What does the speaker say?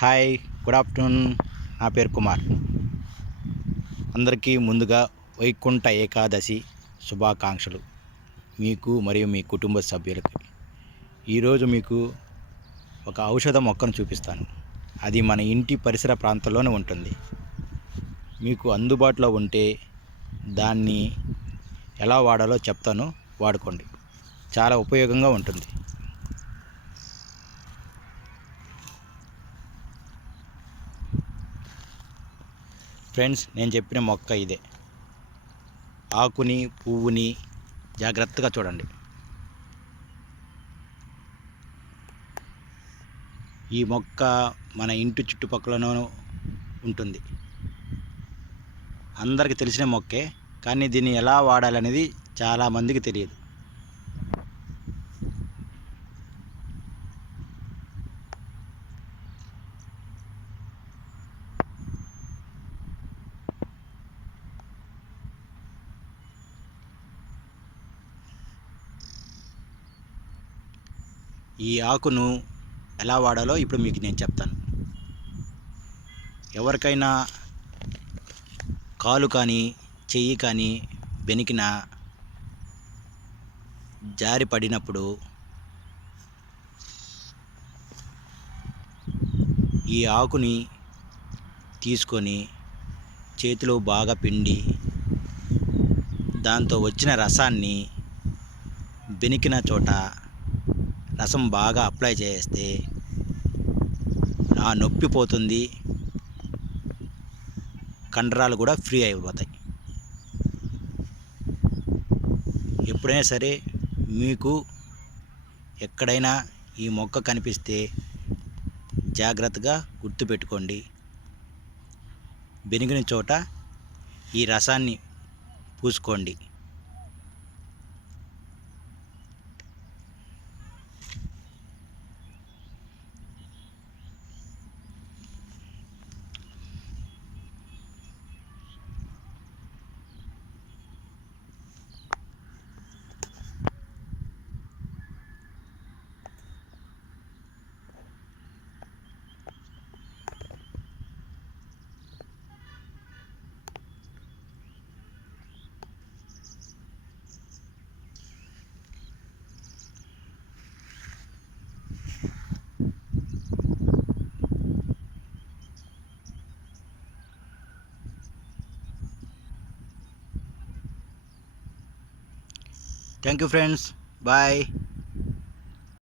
Hi, good afternoon. నా పేరు కుమార్. అందరికీ ముందుగా వైకుంఠ ఏకాదశి శుభాకాంక్షలు మీకు మరియు మీ కుటుంబ సభ్యులకి. ఈరోజు మీకు ఒక ఔషధ మొక్కను చూపిస్తాను. అది మన ఇంటి పరిసర ప్రాంతంలోనే ఉంటుంది. మీకు అందుబాటులో ఉంటే దాన్ని ఎలా వాడాలో చెప్తాను, వాడుకోండి. చాలా ఉపయోగంగా ఉంటుంది. ఫ్రెండ్స్, నేను చెప్పిన మొక్క ఇదే. ఆకుని, పువ్వుని జాగ్రత్తగా చూడండి. ఈ మొక్క మన ఇంటి చుట్టుపక్కలనూ ఉంటుంది. అందరికీ తెలిసిన మొక్కే, కానీ దీన్ని ఎలా వాడాలనేది చాలామందికి తెలియదు. ఈ ఆకును ఎలా వాడాలో ఇప్పుడు మీకు నేను చెప్తాను. ఎవరికైనా కాలు కానీ చెయ్యి కానీ బెనికిన జారి పడినప్పుడు ఈ ఆకుని తీసుకొని చేతిలో బాగా పిండి దాంతో వచ్చిన రసాన్ని బెనికిన చోట రసం బాగా అప్లై చేస్తే ఆ నొప్పి పోతుంది, కండరాలు కూడా ఫ్రీ అయిపోతాయి. ఎప్పుడైనా సరే మీకు ఎక్కడైనా ఈ మొక్క కనిపిస్తే జాగ్రత్తగా గుర్తుపెట్టుకోండి. బెనికిన చోట ఈ రసాన్ని పూసుకోండి. Thank you friends, bye.